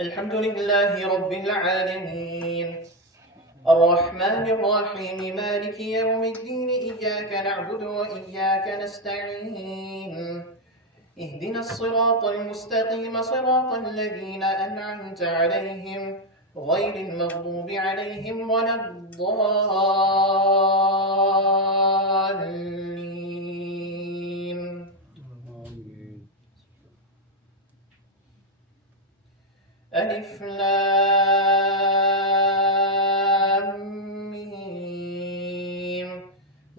الحمد لله رب العالمين الرحمن الرحيم مالك يوم الدين إياك نعبد وإياك نستعين اهدنا الصراط المستقيم صراط الذين أنعمت عليهم غير المغضوب عليهم ولا الضالين. ألف لام ميم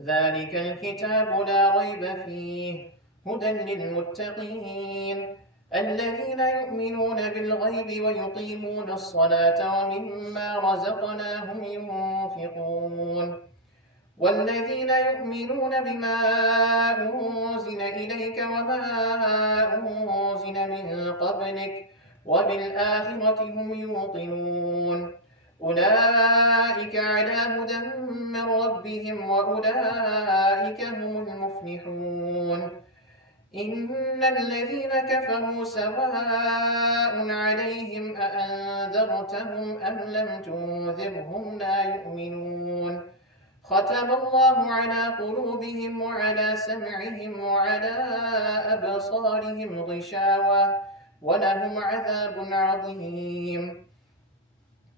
ذلك الكتاب لا ريب فيه هدى للمتقين الذين يؤمنون بالغيب ويقيمون الصلاة ومما رزقناهم ينفقون والذين يؤمنون بما أنزل إليك وما أنزل من قبلك وبالآخرة هم يوقنون أولئك على هدى من ربهم وأولئك هم المفلحون إن الذين كفروا سواء عليهم أأنذرتهم أم لم تنذرهم لا يؤمنون ختم الله على قلوبهم وعلى سمعهم وعلى أبصارهم غشاوة ولهم عذاب عظيم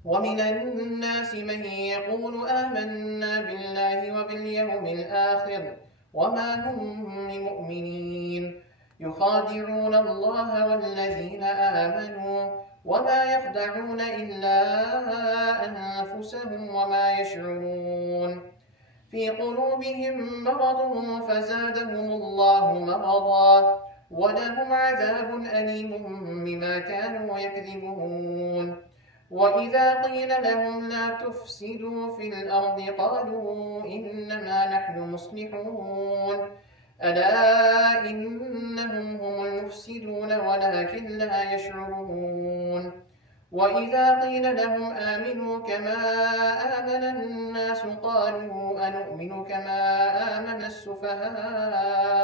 ومن الناس من يقول آمنا بالله وباليوم الآخر وما هم بمؤمنين يخادعون الله والذين آمنوا وما يخدعون إلا أنفسهم وما يشعرون في قلوبهم مرض فزادهم الله مرضا ولهم عذاب أليم بما كانوا يكذبون وإذا قيل لهم لا تفسدوا في الأرض قالوا إنما نحن مصلحون ألا إنهم هم المفسدون ولكن لا يشعرون وإذا قيل لهم آمنوا كما آمن الناس قالوا أنؤمن كما آمن السفهاء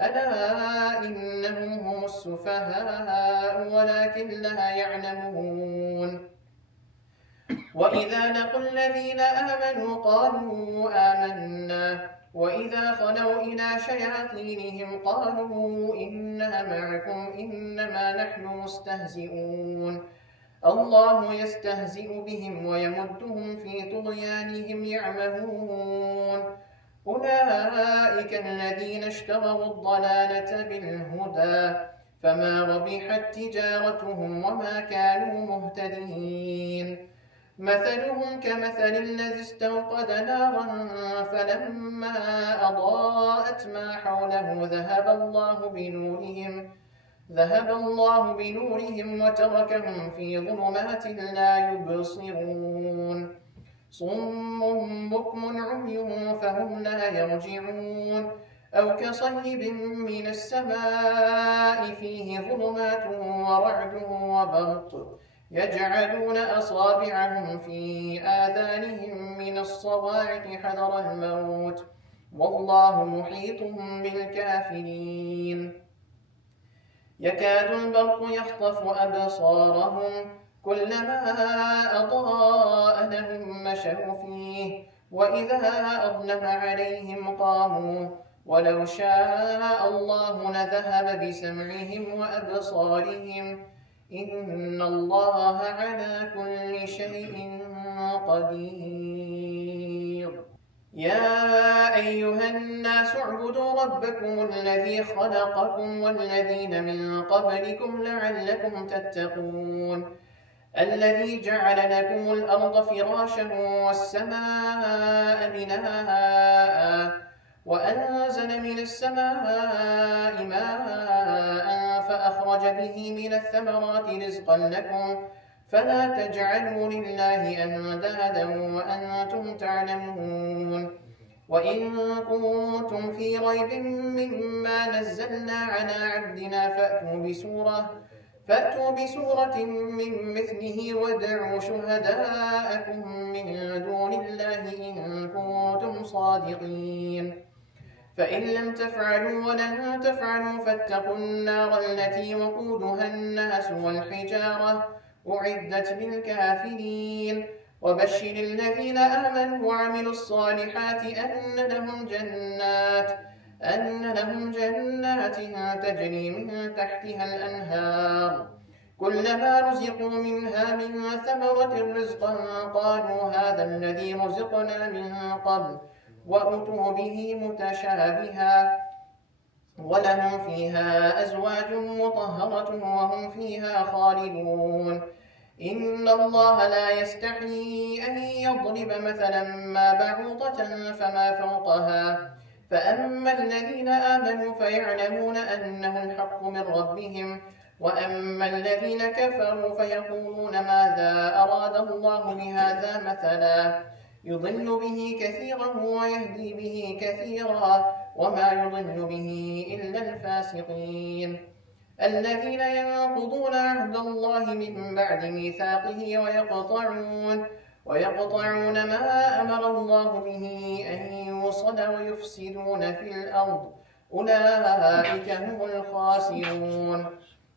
ألا إنهم هم السفهاء ولكن لا يعلمون وإذا لقوا الذين آمنوا قالوا آمنا وإذا خلوا إلى شياطينهم قالوا إنا معكم إنما نحن مستهزئون الله يستهزئ بهم ويمدهم في طغيانهم يعمهون أولئك الذين اشتروا الضلالة بالهدى فما ربحت تجارتهم وما كانوا مهتدين مثلهم كمثل الذي استوقد نارا فلما أضاءت ما حوله ذهب الله بنورهم وتركهم في ظلمات لا يبصرون صم بكم عمي فهم لا يرجعون أو كصيب من السماء فيه ظلمات ورعد وبرق يجعلون أصابعهم في آذانهم من الصواعق حذر الموت والله محيط بالكافرين يكاد البرق يخطف أبصارهم كلما أضاء لهم مشوا فيه وإذا أظلم عليهم قاموا ولو شاء الله لذهب بسمعهم وأبصارهم إن الله على كل شيء قدير يا أيها الناس اعبدوا ربكم الذي خلقكم والذين من قبلكم لعلكم تتقون الذي جعل لكم الأرض فراشا والسماء بناء وأنزل من السماء ماء فأخرج به من الثمرات رزقا لكم فلا تجعلوا لله أندادا وأنتم تعلمون وإن كنتم في ريب مما نزلنا على عبدنا فأتوا بسورة من مثله وادعوا شهداءكم من دون الله إن كنتم صادقين فإن لم تفعلوا ولن تفعلوا فاتقوا النار التي وقودها الناس والحجارة أعدت للكافرين وبشر الذين آمنوا وعملوا الصالحات أن لهم جنات تجري من تحتها الأنهار كلما رزقوا منها من ثمرة رزقا قالوا هذا الذي رزقنا من قبل وأتوا به متشابها ولهم فيها أزواج مطهرة وهم فيها خالدون إن الله لا يستحيي أن يضرب مثلا ما بعوضة فما فوقها فأما الذين آمنوا فيعلمون أنه الحق من ربهم وأما الذين كفروا فيقولون ماذا أراد الله بهذا مثلا يضل به كثيرا ويهدي به كثيرا وما يضل به إلا الفاسقين الذين ينقضون عهد الله من بعد ميثاقه ويقطعون ما أمر الله به أن يوصل ويفسدون في الأرض أولئك هم الخاسرون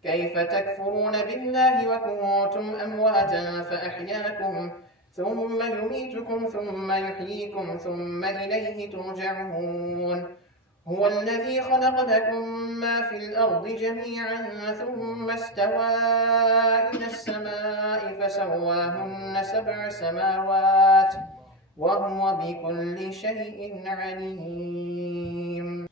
كيف تكفرون بالله وكنتم أمواتا فأحياكم ثم يميتكم ثم يحييكم ثم إليه ترجعون هو الذي خلق لكم ما في الأرض جميعا ثم استوى إلى السماء فسواهن 7 سماوات وهو بكل شيء عليم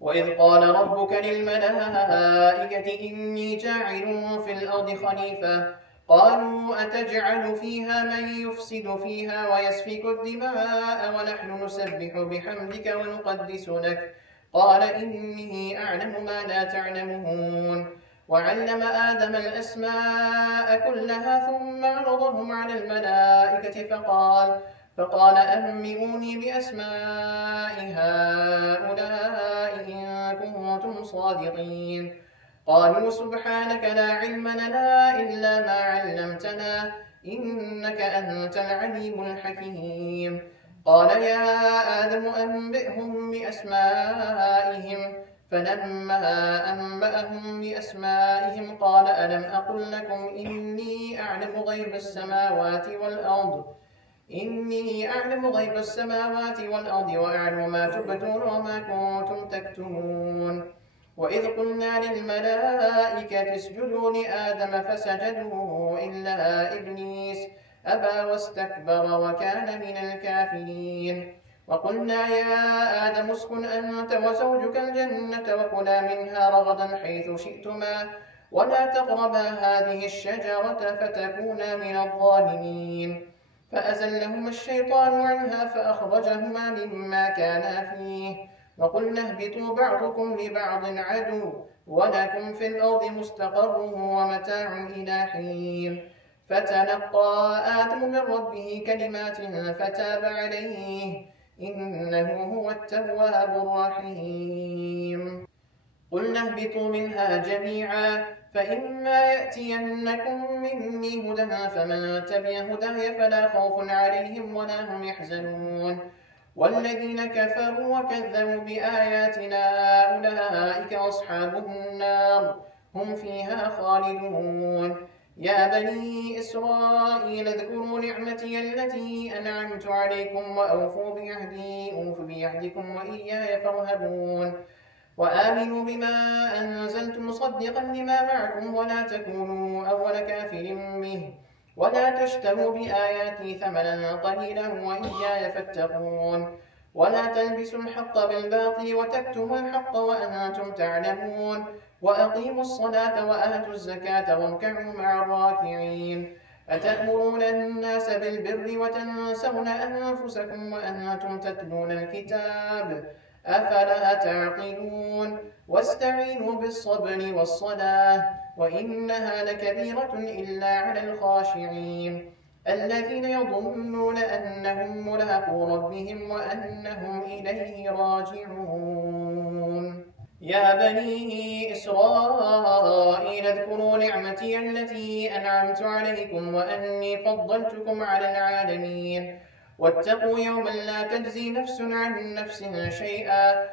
وإذ قال ربك للملائكة إني جاعل في الأرض خليفة قالوا أتجعل فيها من يفسد فيها ويسفك الدماء ونحن نسبح بحمدك ونقدس لك قال إني أعلم ما لا تعلمون وعلم آدم الأسماء كلها ثم عرضهم على الملائكة فقال أنبئوني بأسماء هؤلاء إن كنتم صادقين قالوا سبحانك لا علم لنا إلا ما علمتنا إنك أنت العليم الحكيم قال يا آدم أنبئهم بأسمائهم فلما أنبأهم بأسمائهم قال ألم أقل لكم إني أعلم غيب السماوات والأرض وأعلم ما تبدون وما كنتم تكتمون وإذ قلنا للملائكة اسجدوا لآدم فسجدوا إلا إبليس أبى واستكبر وكان من الكافرين وقلنا يا آدم اسكن أنت وزوجك الجنة وكلا منها رغدا حيث شئتما ولا تقربا هذه الشجرة فتكونا من الظالمين فأزلهما الشيطان عنها فأخرجهما مما كانا فيه وقلنا اهبطوا بعضكم لبعض عدو ولكم في الأرض مستقر ومتاع إلى حين فتلقى آدم من ربه كلمات فتاب عليه إنه هو التواب الرحيم قلنا اهبطوا منها جميعا فإما يأتينكم مني هدى فمن تبع هداي فلا خوف عليهم ولا هم يحزنون والذين كفروا وكذبوا بآياتنا أولئك أصحاب النار هم فيها خالدون يا بني إسرائيل اذكروا نعمتي التي أنعمت عليكم وأوفوا بعهدي أوف بعهدكم وإياي فارهبون وآمنوا بما أنزلت مصدقا لما معكم ولا تكونوا أول كافر به ولا تشتروا بآياتي ثمنا قليلا وإياي فاتقون ولا تلبسوا الحق بالباطل وتكتموا الحق وأنتم تعلمون وأقيموا الصلاة وآتوا الزكاة واركعوا مع الراكعين أتأمرون الناس بالبر وتنسون أنفسكم وأنتم تتلون الكتاب أفلا تعقلون واستعينوا بالصبر والصلاة وإنها لكبيرة إلا على الخاشعين الذين يظنون أنهم ملاقو ربهم وأنهم إليه راجعون يا بني إسرائيل اذكروا نعمتي التي أنعمت عليكم وأني فضلتكم على العالمين واتقوا يوما لا تجزي نفس عن نفس شيئا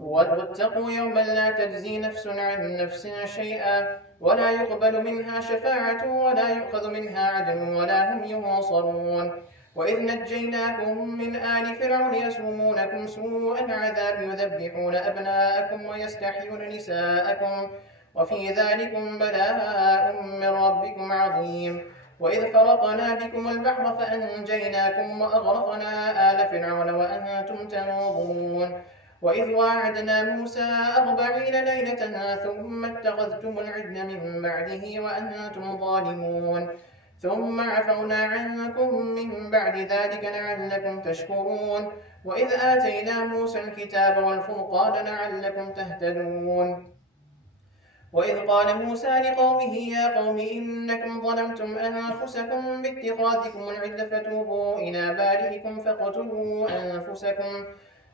واتقوا يوما لا تجزي نفس عن نفس شيئا ولا يقبل منها شفاعة ولا يؤخذ منها عدل ولا هم ينصرون. وإذ نجيناكم من آل فرعون يسومونكم سوء العذاب يذبحون أبناءكم ويستحيون نساءكم وفي ذلكم بلاء من ربكم عظيم. وإذ فرقنا بكم البحر فأنجيناكم وأغرقنا آل فرعون وأنتم تنظرون. وإذ واعدنا موسى 40 ليلة ثم اتخذتم العجل من بعده وأنتم ظالمون ثم عفونا عنكم من بعد ذلك لعلكم تشكرون. وإذ آتينا موسى الكتاب والفرقان لعلكم تهتدون. وإذ قال موسى لقومه يا قوم إنكم ظلمتم أنفسكم باتخاذكم العجل فتوبوا إلى بارئكم فاقتلوا أنفسكم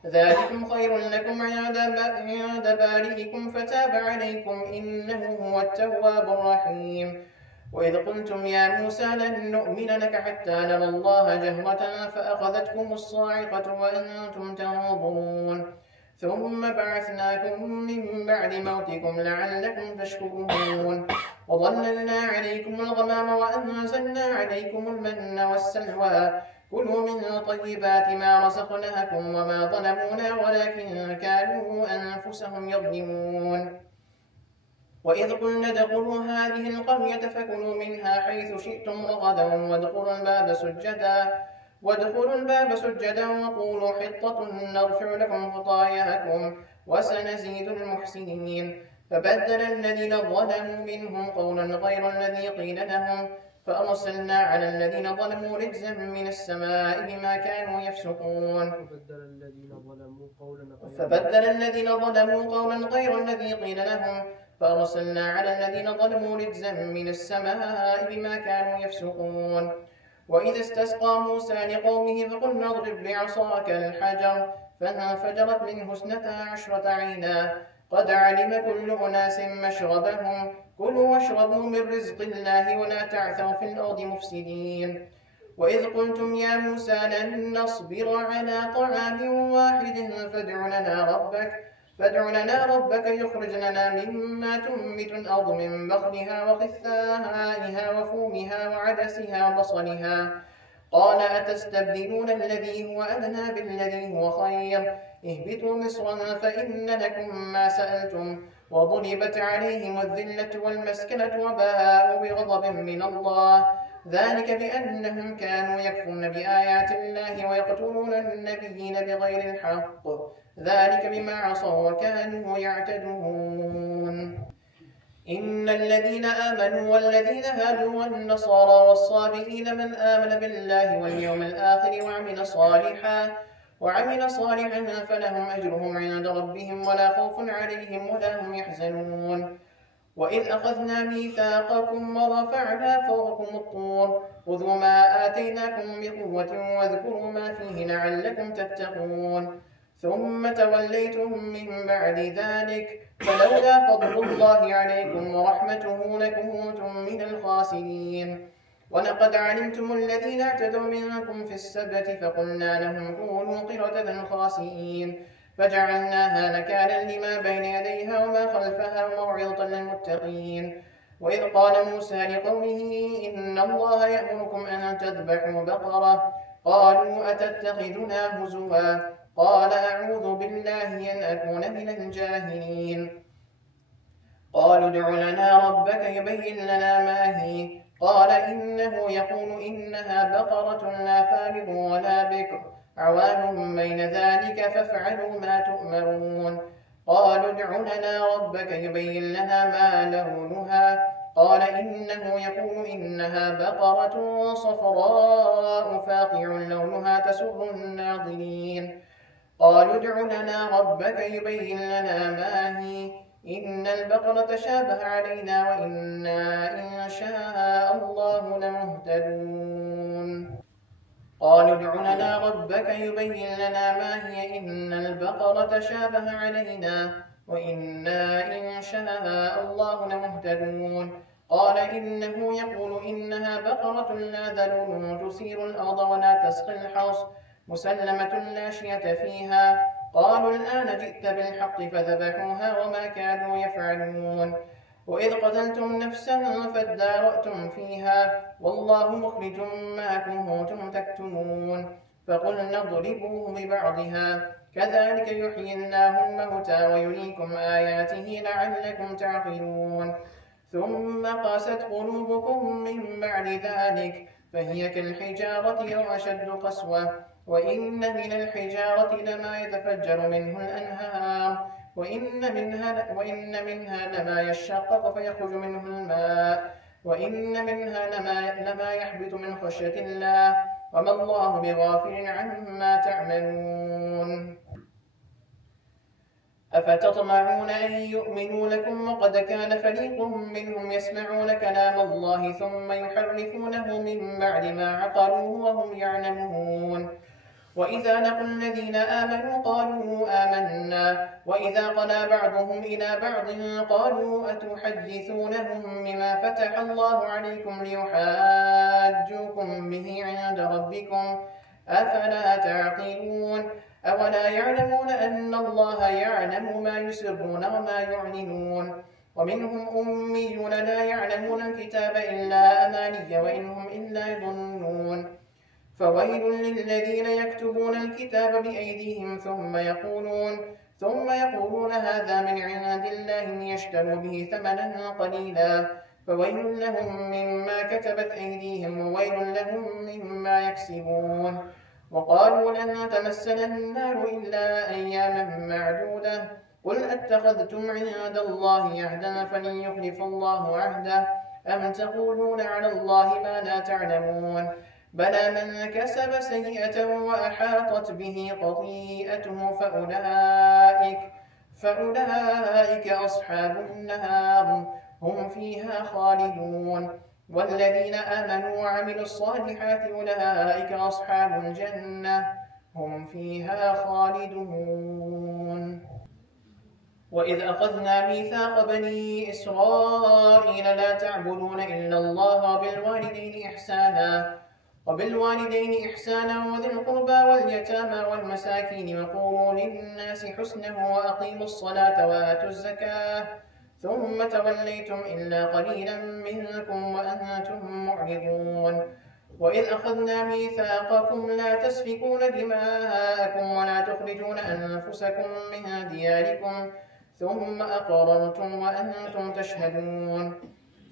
ذلكم خير لكم عند بارئكم فتاب عليكم إنه هو التواب الرحيم. وإذ قلتم يا موسى لن نؤمن لك حتى نرى الله جهرة فأخذتكم الصاعقة وأنتم تنظرون ثم بعثناكم من بعد موتكم لعلكم تشكرون. وظللنا عليكم الغمام وأنزلنا عليكم المن والسلوى كلوا من طيبات ما رزقناكم وما ظلمونا ولكن كانوا أنفسهم يظلمون. وإذ قلنا ادخلوا هذه القرية فكلوا منها حيث شئتم رغدا وادخلوا الباب سجدا وقولوا حطة نغفر لكم خطاياكم وسنزيد المحسنين. فبدل الذين ظلموا منهم قولا غير الذي قيل لهم فأرسلنا على الذين ظلموا رجزا من السماء بما كانوا يفسقون. فبدل الذين ظلموا قولا غير الذي قيل لهم فأرسلنا على الذين ظلموا رجزا من السماء بما كانوا يفسقون. وإذا استسقى موسى لقومه فقلنا اضرب بعصاك الحجر فانفجرت منه 12 عينا قد علم كل أناس مشربهم كلوا واشربوا من رزق الله ولا تعثوا في الأرض مفسدين. وإذ قلتم يا موسى لن نصبر على طعام واحد فادع لنا ربك يخرج لنا مما تنبت الأرض من بقلها وقثائها وفومها وعدسها وبصلها قال أتستبدلون الذي هو أدنى بالذي هو خير اهبطوا مصرا فإن لكم ما سألتم وضربت عليهم الذلة والمسكنة وباءوا بغضب من الله ذلك بأنهم كانوا يكفرون بآيات الله ويقتلون النبيين بغير الحق ذلك بما عصوا وكانوا يعتدون. إن الذين آمنوا والذين هادوا والنصارى والصابئين من آمن بالله واليوم الآخر وعمل صالحا فلهم أجرهم عند ربهم ولا خوف عليهم ولا هم يحزنون. وإذ أخذنا ميثاقكم ورفعنا فوقكم الطور خذوا ما آتيناكم بقوة واذكروا ما فيه لعلكم تتقون ثم توليتم من بعد ذلك فلولا فضل الله عليكم ورحمته لكنتم من الخاسرين. ولقد علمتم الذين اعتدوا منكم في السبت فقلنا لهم كونوا قردة خاسئين فجعلناها نكالا لما بين يديها وما خلفها وموعظة للمتقين. وإذ قال موسى لقومه إن الله يأمركم أن تذبحوا بقرة قالوا أتتخذنا هزوا قال أعوذ بالله أن أكون من الجاهلين. قالوا ادع لنا ربك يبين لنا ما هي قال إنه يقول إنها بقرة لا فارض ولا بكر عوان بين ذلك فافعلوا ما تؤمرون. قالوا ادع لنا ربك يبين لنا ما لونها قال إنه يقول إنها بقرة صفراء فاقع لونها تسر الناظرين. قالوا ادع لنا ربك يبين لنا ما هي إن البقرة شابه علينا وإنا إن شاء الله لمهتدون. قالوا ادع لنا ربك يبين لنا ما هي إن البقرة شابه علينا وإنا إن شاء الله لمهتدون. قال إنه يقول إنها بقرة لا ذلول تثير الأرض ولا تسقي الحرث مسلمة لا شية فيها. قالوا الآن جئت بالحق فذبحوها وما كانوا يفعلون. وإذ قتلتم نفسا فادارأتم فيها والله مخرج ما كنتم تكتمون. فقلنا اضربوه ببعضها كذلك يحيي الله الموتى ويريكم آياته لعلكم تعقلون. ثم قست قلوبكم من بعد ذلك فهي كالحجارة أو أشد قسوة وإن من الحجارة لما يتفجر منه الأنهار وإن منها لما يشقق فيخرج منه الماء وإن منها لما يحبط من خشية الله وما الله بغافل عما تعملون. أفتطمعون أن يؤمنوا لكم وقد كان فريق منهم يسمعون كلام الله ثم يحرفونه من بعد ما عقلوه وهم يعلمون. وإذا لقوا الذين آمنوا قالوا آمنا وإذا خلا بعضهم إلى بعض قالوا أتحدثونهم بما فتح الله عليكم ليحاجوكم به عند ربكم أفلا تعقلون. أولا يعلمون أن الله يعلم ما يسرون وما يعلنون. ومنهم أميون لا يعلمون الكتاب إلا أماني وإنهم إلا يظنون. فويل للذين يكتبون الكتاب بأيديهم ثم يقولون هذا من عند الله ليشتروا به ثمنا قليلا فويل لهم مما كتبت أيديهم وويل لهم مما يكسبون. وقالوا لن تمسنا النار إلا أياما معدودة قل أتخذتم عند الله عهدا فلن يخلف الله عهده أم تقولون على الله ما لا تعلمون. بلى من كسب سيئة وأحاطت به خطيئته فأولئك أصحاب النار هم فيها خالدون. والذين آمنوا وعملوا الصالحات أولئك أصحاب الجنة هم فيها خالدون. وإذ أخذنا ميثاق بني إسرائيل لا تعبدون إلا الله وبالوالدين إحسانا وذي القربى واليتامى والمساكين وقولوا للناس حسنا وأقيموا الصلاة وآتوا الزكاة ثم توليتم إلا قليلا منكم وأنتم معرضون. وإذ أخذنا ميثاقكم لا تسفكون دماءكم ولا تخرجون أنفسكم من دياركم ثم أقررتم وأنتم تشهدون.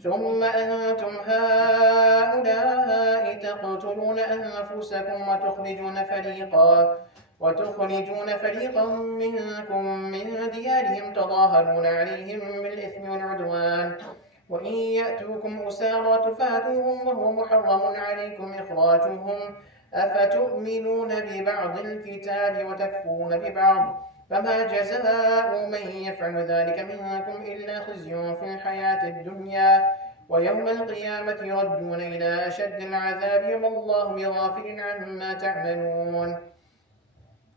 ثم أنتم هؤلاء تقتلون أنفسكم وتخرجون فريقا منكم من ديارهم تظاهرون عليهم بالإثم والعدوان وإن يأتوكم أسارى تفادوهم وهو محرم عليكم إخراجهم أفتؤمنون ببعض الكتاب وتكفرون ببعض فما جزاء من يفعل ذلك منكم إلا خزي في الحياة الدنيا ويوم القيامة يردون إلى أشد العذاب والله بغافل عما تعملون.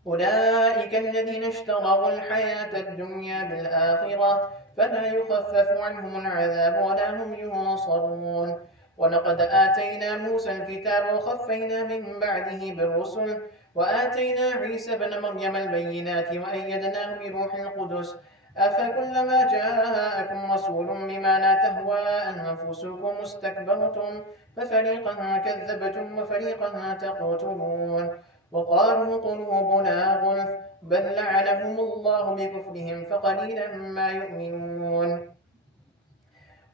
أولئك الذين اشتروا الحياة الدنيا بالآخرة فلا يخفف عنهم العذاب ولا هم ينصرون. ولقد آتينا موسى الكتاب وخفينا من بعده بالرسل وآتينا عيسى بن مريم البينات وأيدناه بروح القدس أفكلما جاءكم رسول بما لا تهوى أنفسكم استكبرتم ففريقا كذبتم وفريقا تقتلون. وقالوا قلوبنا غلف بل لعنهم الله بكفرهم فقليلا ما يؤمنون.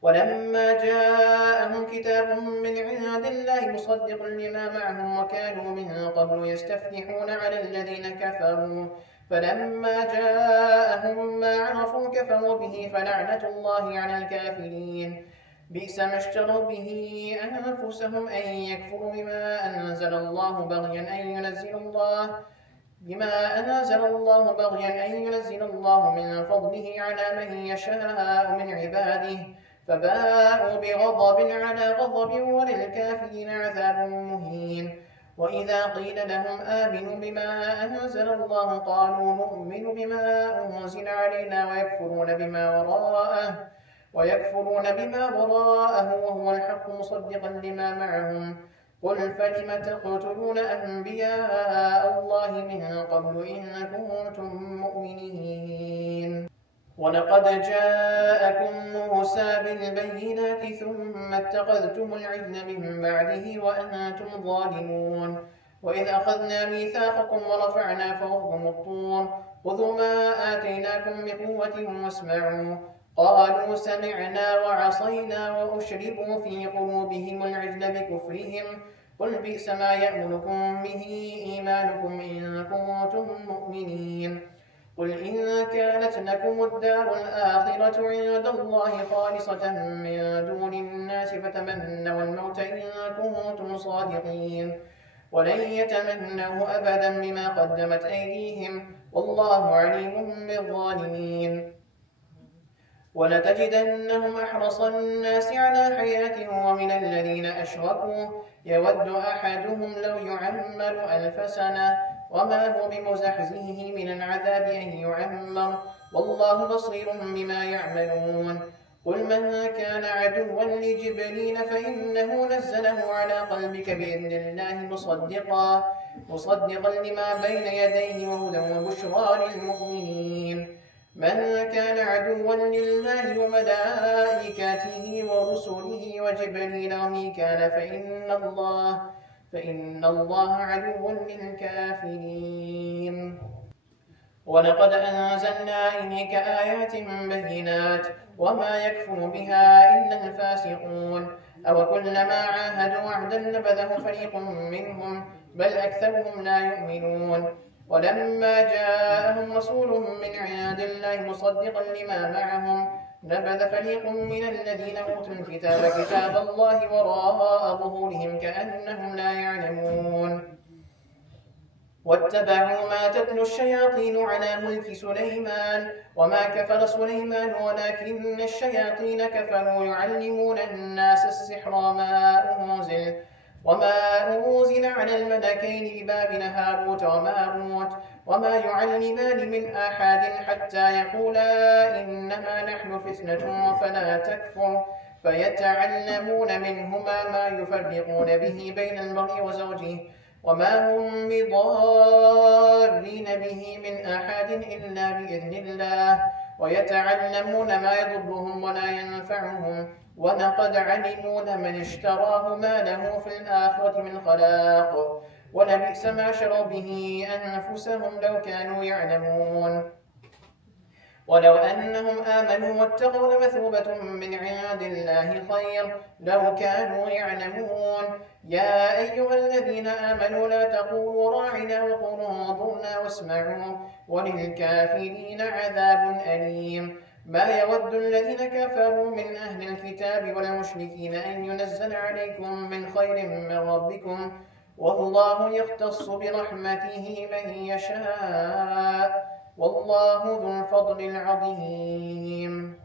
ولما جاءهم كتاب من عند الله مصدق لما معهم وكانوا من قبل يستفتحون على الذين كفروا فلما جاءهم ما عرفوا كفروا به فلعنة الله على الكافرين. بئس ما اشتروا به أنفسهم أن يكفروا بما أنزل الله بغيا أن ينزل الله من فضله على من يشاء من عباده فباءوا بغضب على غضب وللكافرين عذاب مهين. وإذا قيل لهم آمنوا بما أنزل الله قالوا نؤمن بما أنزل علينا ويكفرون بما وراءه ويكفرون بما وراءه وهو الحق مصدقا لما معهم. قل فلم تقتلون أنبياء الله من قبل إن كنتم مؤمنين؟ ولقد جاءكم موسى بالبينات ثم اتخذتم العجل من بعده وأنتم ظالمون. وإذ أخذنا ميثاقكم ورفعنا فوقكم الطور خذوا ما آتيناكم بقوة واسمعوا. قالوا سمعنا وعصينا وأشربوا في قلوبهم العجل بكفرهم. قل بئس ما يأمركم به إيمانكم إن كنتم مؤمنين. قل إن كانت لكم الدار الآخرة عند الله خالصة من دون الناس فتمنوا الموت إن كنتم صادقين. ولن يتمنوا أبدا بما قدمت أيديهم والله عليم بالظالمين. ولتجدنهم أحرص الناس على حياة ومن الذين أشركوا يود أحدهم لو يعمر 1000 سنة وما هو بمزحزحه من العذاب أن يعمر والله بصير بما يعملون. قل من كان عدوا لجبريل فإنه نزله على قلبك بإذن الله مصدقا لما بين يديه وهدى وبشرى للمؤمنين. من كان عدوا لله وملائكته ورسله وجبريل وميكال فإن الله عدو للكافرين. ولقد أنزلنا إليك آيات بينات وما يكفر بها إلا الفاسقون. أوكلما عاهدوا عهدا نبذه فريق منهم بل أكثرهم لا يؤمنون. ولما جاءهم رسول من عند الله مصدقا لما معهم نبذ فريق من الذين أوتوا الكتاب كتاب الله وراء ظهورهم كأنهم لا يعلمون. واتبعوا ما تتلو الشياطين على ملك سليمان وما كفر سليمان ولكن الشياطين كفروا يعلمون الناس السحر وما أنزل على الملكين ببابل هاروت وماروت وما يعلمان من أحد حتى يقولا إنما نحن فتنة فلا تكفر فيتعلمون منهما ما يفرقون به بين المرء وزوجه وما هم بضارين به من أحد إلا بإذن الله ويتعلمون ما يضرهم ولا ينفعهم ولقد علموا لمن اشتراه ما له في الآخرة من خلاق ولبئس ما شروا به أنفسهم لو كانوا يعلمون. ولو أنهم آمنوا واتقوا لمثوبة من عند الله خير لو كانوا يعلمون. يا أيها الذين آمنوا لا تقولوا راعنا وقولوا انظرنا واسمعوا وللكافرين عذاب أليم. ما يود الذين كفروا من أهل الكتاب والمشركين أن ينزل عليكم من خير من ربكم والله يختص برحمته من يشاء والله ذو الفضل العظيم.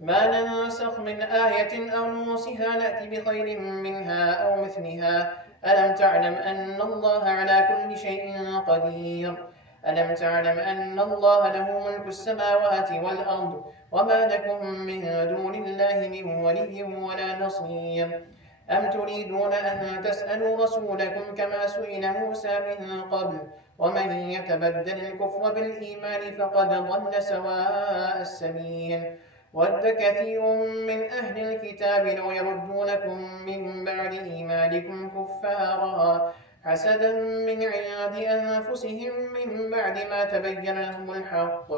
ما ننسخ من آية أو ننسها نأتي بخير منها أو مثلها. ألم تعلم أن الله على كل شيء قدير؟ ألم تعلم أن الله له ملك السماوات والأرض وما لكم من دون الله من ولي ولا نصير؟ أم تريدون أن تسألوا رسولكم كما سئل موسى من قبل ومن يتبدل الكفر بالإيمان فقد ضل سواء السبيل. ود كثير من أهل الكتاب لو يردونكم من بعد إيمانكم كفارا حسدا من عند أنفسهم من بعد ما تبين لهم الحق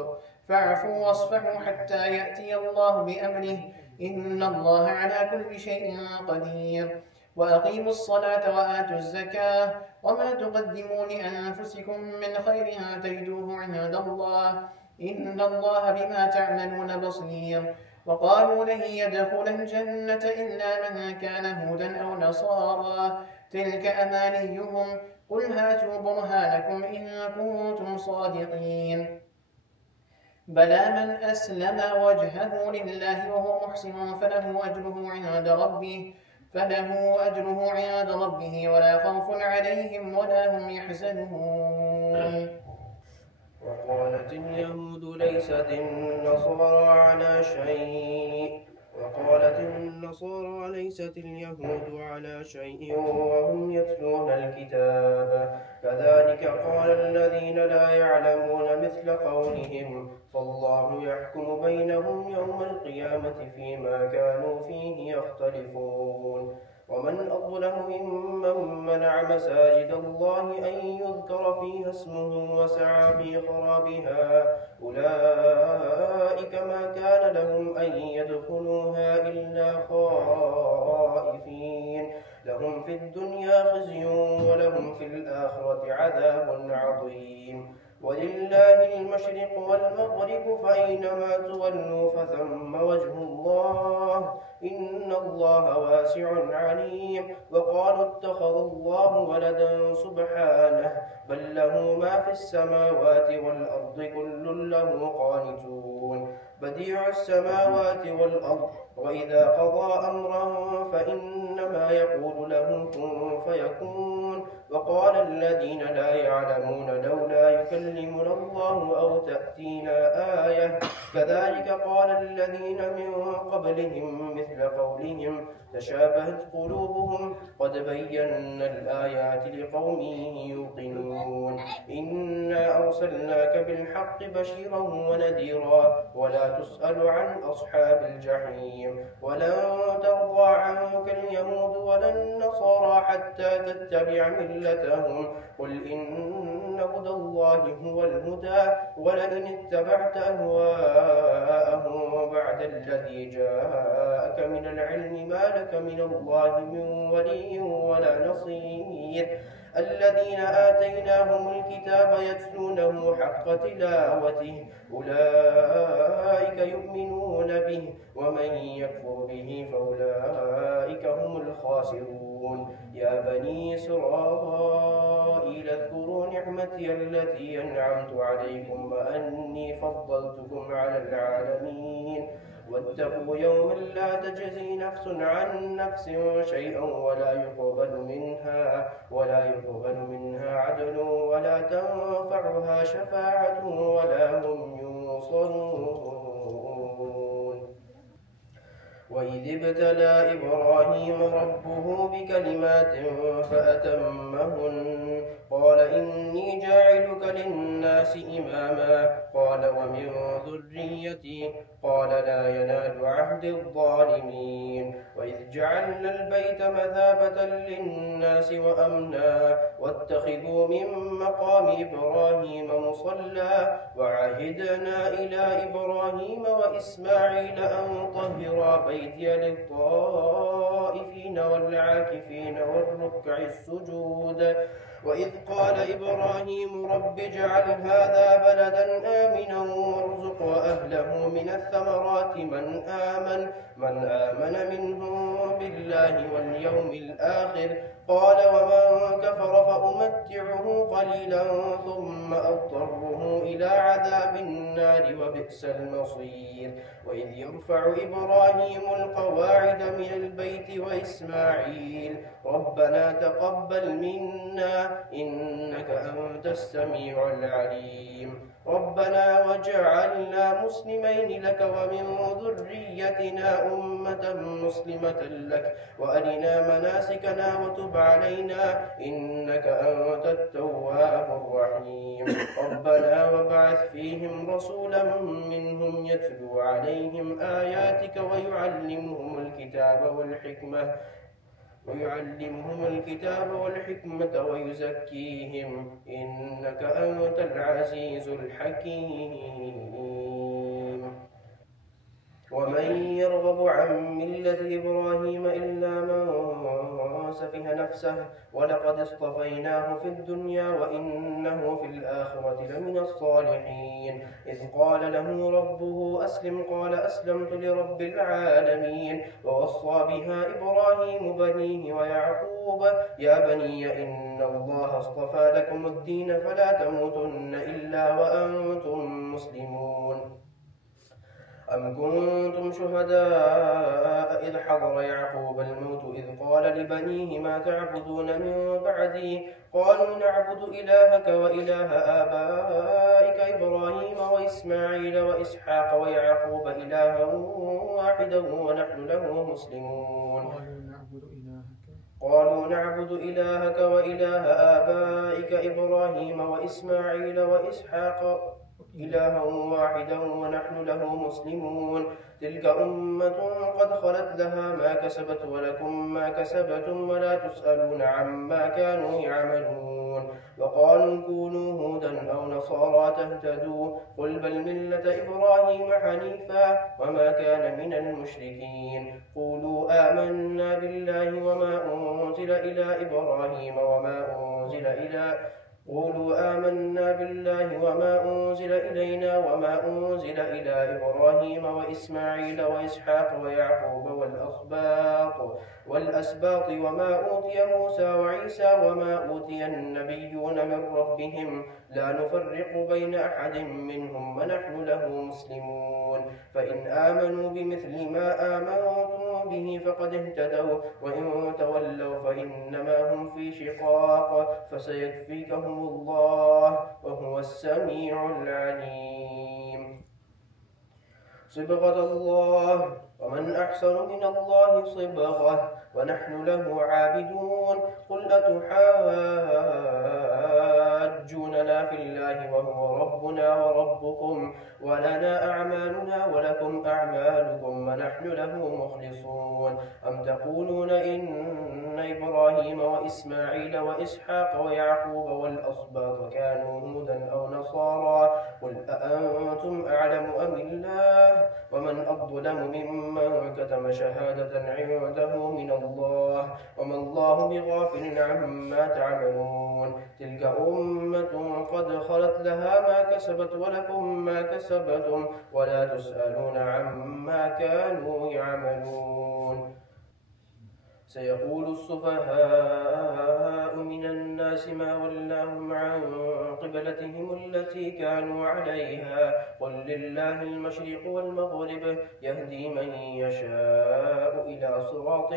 فاعفوا واصفحوا حتى يأتي الله بأمره إن الله على كل شيء قدير. وأقيموا الصلاة وآتوا الزكاة وما تقدموا لأنفسكم من خير تجدوه عند الله إن الله بما تعملون بصير. وقالوا لن يدخل الجنة إلا من كان هودا أو نصارى تلك أمانيهم قل هاتوا برهانكم إن كنتم صادقين. بلى من أسلم وجهه لله وهو محسن فله أجره عند ربه ولا خوف عليهم ولا هم يحزنون. وقالت اليهود ليست النصارى على على شيء. وقالت النصارى ليست اليهود على شيء وهم يتلون الكتاب كذلك قال الذين لا يعلمون مثل قولهم فالله يحكم بينهم يوم القيامة فيما كانوا فيه يختلفون. ومن أظلم ممن منع مساجد الله أن يذكر فيها اسمه وسعى في خرابها أولئك ما كان لهم أن يدخلوها إلا خائفين لهم في الدنيا خزي ولهم في الآخرة عذاب عظيم. ولله المشرق والمغرب فأينما تولوا فثم وجه الله إن الله واسع عليم. وقالوا اتخذ الله ولدا سبحانه بل له ما في السماوات والأرض كل له قانتون بديع السماوات والأرض وإذا قضى أمرا فإنما يقول له كن فيكون. وقال الذين لا يعلمون لولا يكلمنا الله أو تأتينا آية كذلك قال الذين من قبلهم مثل قولهم تشابهت قلوبهم قد بينا الآيات لقوم يوقنون. إنا أرسلناك بالحق بشيرا ونذيرا ولا تسأل عن أصحاب الجحيم. ولن ترضى عنك اليهود ولا النصارى حتى تتبع ملتهم قل إن هدى الله هو الهدى ولئن اتبعت أهواءهم بعد الذي جاءك من العلم ما لك من الله من ولي ولا نصير. الذين آتيناهم الكتاب يتلونه حق تلاوته أولئك يؤمنون به ومن يكفر به فأولئك هم الخاسرون. يا بني إسرائيل اذكروا نعمتي التي أنعمت عليكم وأني فضلتكم على العالمين. واتقوا يوما لا تجزي نفس عن نفس شيئا ولا يقبل منها عدل ولا تنفعها شفاعة ولا هم ينصرون. وإذ ابتلى إبراهيم ربه بكلمات فأتمهن قال إني جاعلك للناس إماما قال ومن ذريتي قال لا ينال عهد الظالمين. وإذ جعلنا البيت مثابة للناس وأمنا واتخذوا من مقام إبراهيم مصلى وعهدنا إلى إبراهيم وإسماعيل أن طهرا بيتي للطائفين والعاكفين والركع السجود. وإذ قال إبراهيم رب اجعل هذا بلدا آمنا وارزق أهله من الثمرات من آمن منهم بالله واليوم الآخر قال ومن كفر فأمتعه قليلا ثم أضطره إلى عذاب النار وبئس المصير. وإذ يرفع إبراهيم القواعد من البيت وإسماعيل ربنا تقبل منا إنك أنت السميع العليم. ربنا وجعلنا مسلمين لك ومن ذريتنا أمة مسلمة لك وأرنا مناسكنا وتب علينا إنك أنت التواب الرحيم. ربنا وابعث فيهم رسولا منهم يتلو عليهم آياتك ويعلمهم الكتاب والحكمة ويزكيهم إنك أنت العزيز الحكيم. ومن يرغب عن ملة إبراهيم إلا من سفه نفسه ولقد اصطفيناه في الدنيا وإنه في الآخرة لمن الصالحين. إذ قال له ربه أسلم قال أسلمت لرب العالمين. ووصى بها إبراهيم بنيه ويعقوب يا بني إن الله اصطفى لكم الدين فلا تموتن إلا وأنتم مسلمون. أم كنتم شهداء إذ حضر يعقوب الموت إذ قال لبنيه ما تعبدون من بعدي قالوا نعبد إلهك وإله آبائك إبراهيم وإسماعيل وإسحاق ويعقوب إلها واحدا ونحن له مسلمون قالوا نعبد إلهك وإله آبائك إبراهيم وإسماعيل وإسحاق إلها واحدا ونحن له مسلمون تلك أمة قد خلت لها ما كسبت ولكم ما كسبتم ولا تسألون عما كانوا يعملون وقالوا كونوا هودا أو نصارى تهتدوا قل بل ملة إبراهيم حنيفا وما كان من المشركين قولوا آمنا بالله وما أنزل إلى إبراهيم قولوا آمنا بالله وما أنزل إلينا وما أنزل إلى إبراهيم وإسماعيل وإسحاق ويعقوب والأسباط وما أوتي موسى وعيسى وما أوتي النبيون من ربهم لا نفرق بين أحد منهم ونحن له مسلمون فإن آمنوا بمثل ما آمنتم به فقد اهتدوا وإن تولوا فإنما هم في شقاق فسيكفيكهم الله وهو السميع العليم صبغة الله ومن أحسن من الله صبغة ونحن له عابدون قل أتحاجوننا في الله وهو ربنا وربكم ولنا أعمالنا ولكم أعمالكم ونحن له مخلصون أم تقولون إن إبراهيم وإسماعيل وإسحاق ويعقوب والأسباط كانوا هودا أو نصارى قل أأنتم أعلم أم الله ومن أظلم ممن كتم شهادة عنده من الله وما الله بغافل عما تعملون تلك أمة قد خلت لها ما كسبت ولكم ما كسبتم ولا تسألون عما كانوا يعملون سيقول السفهاء من الناس ما ولاهم عن قبلتهم التي كانوا عليها قل لله المشرق والمغرب يهدي من يشاء إلى صراط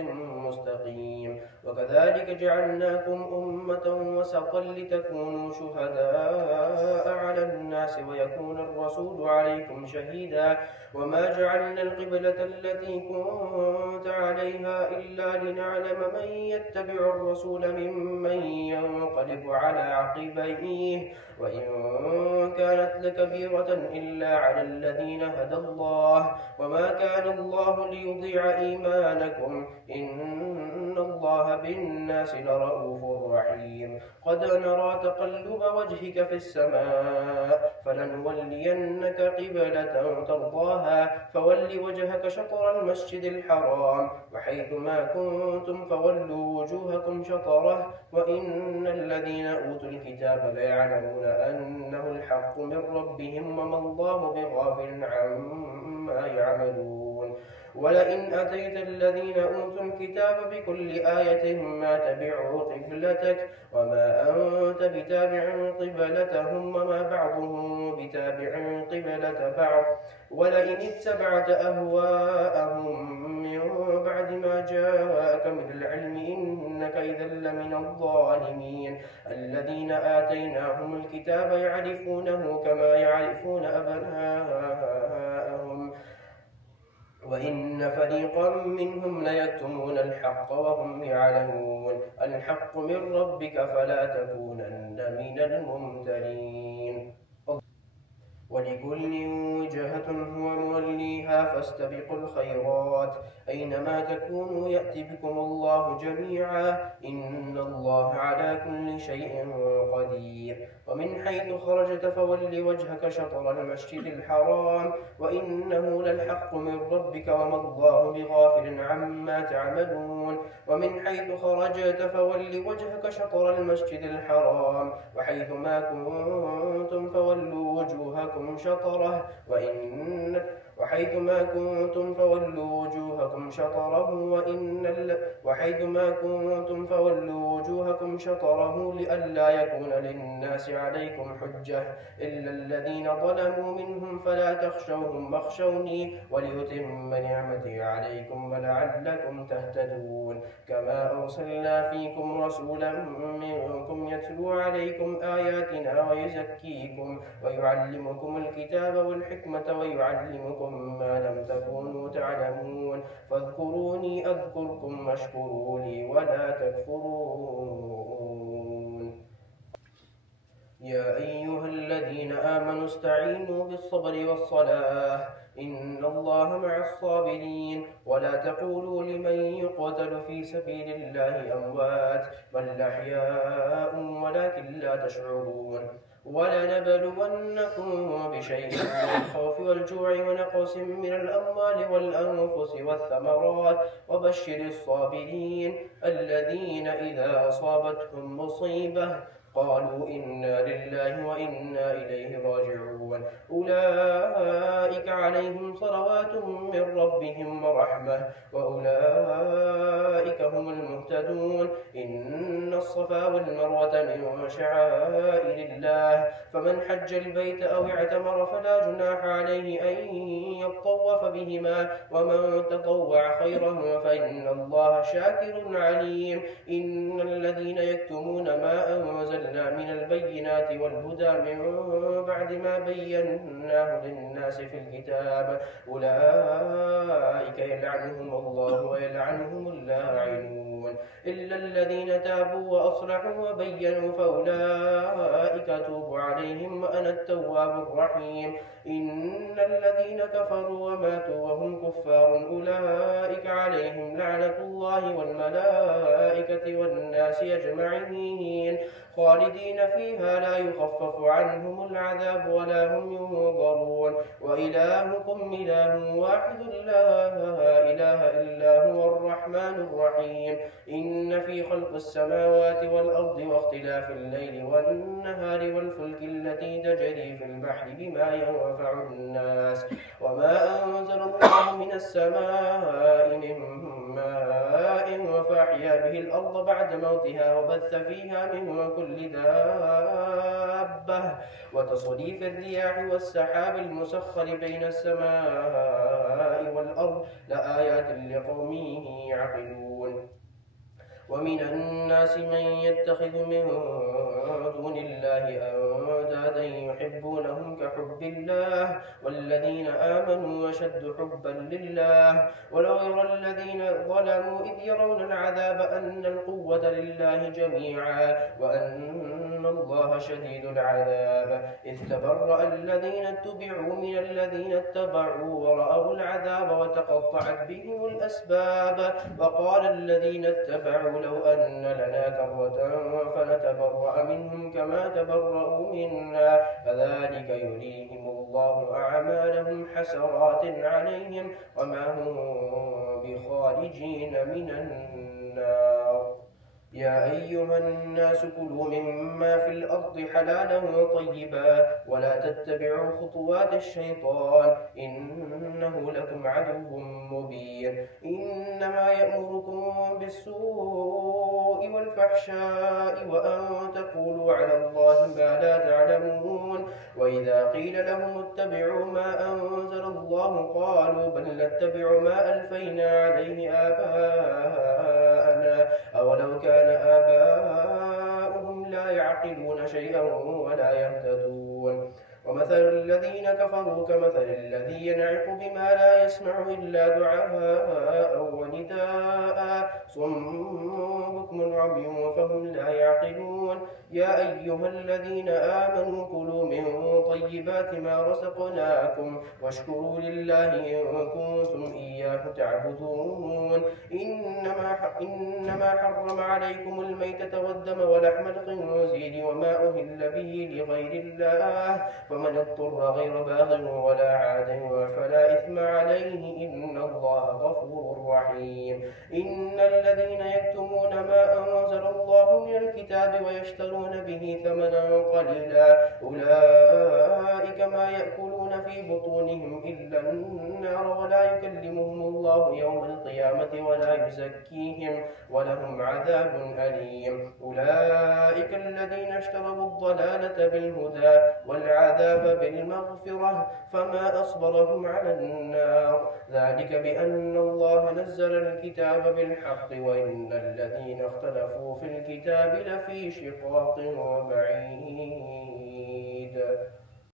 مستقيم وكذلك جعلناكم أمة وسطا لتكونوا شهداء على الناس ويكون الرسول عليكم شهيدا وما جعلنا القبلة التي كنت عليها إلا لنعلم من يتبع الرسول ممن ينقلب على عقبيه وإن كانت لكبيرة إلا على الذين هدى الله وما كان الله ليضيع إيمانكم إن الله بالناس لرؤوف رحيم قد نرى تقلب وجهك في السماء فلنولينك قبلة ترضاها فول وجهك شطر المسجد الحرام وحيث ما كنتم فولوا وجوهكم شطره وإن الذين أوتوا الكتاب ليعلمون أنه الحق من ربهم وما الله بغافل عما يعملون ولئن أتيت الذين أوتوا الكتاب بكل آية ما تبعوا قبلتك وما أنت بتابع قبلتهم وما بعضهم بتابع قبلة بعض ولئن اتبعت أهواءهم من بعد ما جاءك من العلم إنك إذا لمن الظالمين الذين آتيناهم الكتاب يعرفونه كما يعرفون أبناءهم وإن فريقا منهم ليكتمون الحق وهم يعلمون الحق من ربك فلا تكونن من الممترين ولكل وجهة هو موليها فاستبقوا الخيرات أينما تكونوا يأتي بكم الله جميعا إن الله على كل شيء قدير ومن حيث خرجت فول وجهك شطر المسجد الحرام وإنه للحق من ربك وما الله بغافل عما تعملون ومن حيث خرجت فول وجهك شطر المسجد الحرام وحيث ما كنتم فولوا وجوهكم شطره وحيثما كنتم فولوا وجوهكم شطره لئلا يكون للناس عليكم حجة إلا الذين ظلموا منهم فلا تخشوهم واخشوني ولأتم نعمتي عليكم ولعلكم تهتدون كما أرسلنا فيكم رسولا منكم يتلو عليكم آياتنا ويزكيكم ويعلمكم الكتاب والحكمة ويعلمكم ما لم تكونوا تعلمون فاذكروني أذكركم واشكروا لي ولا تكفرون يا أيها الذين آمنوا استعينوا بالصبر والصلاة إن الله مع الصابرين ولا تقولوا لمن يقتل في سبيل الله أموات بل أحياء ولكن لا تشعرون ولنبلونكم بشيء من الخوف والجوع ونقص من الأموال والأنفس والثمرات وبشر الصابرين الذين إذا أصابتهم مصيبة قالوا إنا لله وإنا إليه راجعون أولئك عليهم صلوات من ربهم ورحمة وأولئك هم المهتدون إن الصفا والمروة من شعائر الله فمن حج البيت أو اعتمر فلا جناح عليه أن يطوف بهما ومن تطوع خيرا فإن الله شاكر عليم إن الذين يكتمون ما أنزلنا من البينات والهدى من بعد ما بيناه للناس في الكتاب أولئك يلعنهم الله ويلعنهم اللاعنون إلا الذين تابوا وأصلحوا وبينوا فأولئك أتوب عليهم وأنا التواب الرحيم إن الذين كفروا وماتوا وهم كفار أولئك عليهم لعنة الله والملائكة والناس أجمعين خالدين فيها لا يخفف عنهم العذاب ولا هم ينظرون وإلهكم إله واحد لا إله إلا هو الرحمن الرحيم إن في خلق السماوات والأرض واختلاف الليل والنهار والفلك التي تجري في البحر بما ينفع الناس وما أنزل الله من السماء من ماء فأحيا به الأرض بعد موتها وبث فيها من كل دابة وتصريف الرياح والسحاب المسخر بين السماء والأرض لآيات لقوم يعقلون ومن الناس من يتخذ من دون الله أندادا يحبونهم كحب الله والذين آمنوا أشد حبا لله ولو يرى الذين ظلموا إذ يرون العذاب أن القوة لله جميعا وأن الله شديد العذاب إذ تبرأ الذين اتبعوا من الذين اتبعوا ورأوا العذاب وتقطعت بهم الأسباب وقال الذين اتبعوا لو أن لنا كرة فنتبرأ منهم كما تبرأوا منا كذلك يريهم الله أعمالهم حسرات عليهم وما هم بخارجين من النار يا أيها الناس كلوا مما في الأرض حلالا طيبا ولا تتبعوا خطوات الشيطان إنه لكم عدو مبين إنما يأمركم بالسوء والفحشاء وأن تقولوا على الله ما لا تعلمون وإذا قيل لهم اتبعوا ما أنزل الله قالوا بل نتبع ما ألفينا عليه آباءنا أولو كان آباؤهم لا يعقلون شيئا ولا يهتدون ومثل الذين كفروا كمثل الذي ينعق بما لا يسمع إلا دعاء ونداء صم بكم عمي فهم لا يعقلون يا أيها الذين آمنوا كلوا من طيبات ما رزقناكم واشكروا لله إن كنتم إياه تعبدون إنما حرم عليكم الميتة والدم ولحم الخنزير وما أهل به لغير الله فمن اضطر غير باغ ولا عاد فلا إثم عليه إن الله الله غفور رحيم. إن الذين يكتمون ما أنزل الله من الكتاب ويشترون به ثمنا قليلا أولئك ما يأكلون في بطونهم إلا النار ولا يكلمهم الله يوم القيامة ولا يزكيهم ولهم عذاب أليم. أولئك الذين اشتروا الضلالة بالهدى والعذاب بالمغفرة فما أصبرهم على النار ذلك بأن الله نزل الكتاب بالحق وإن الذين اختلفوا في الكتاب لفي شقاق بعيد.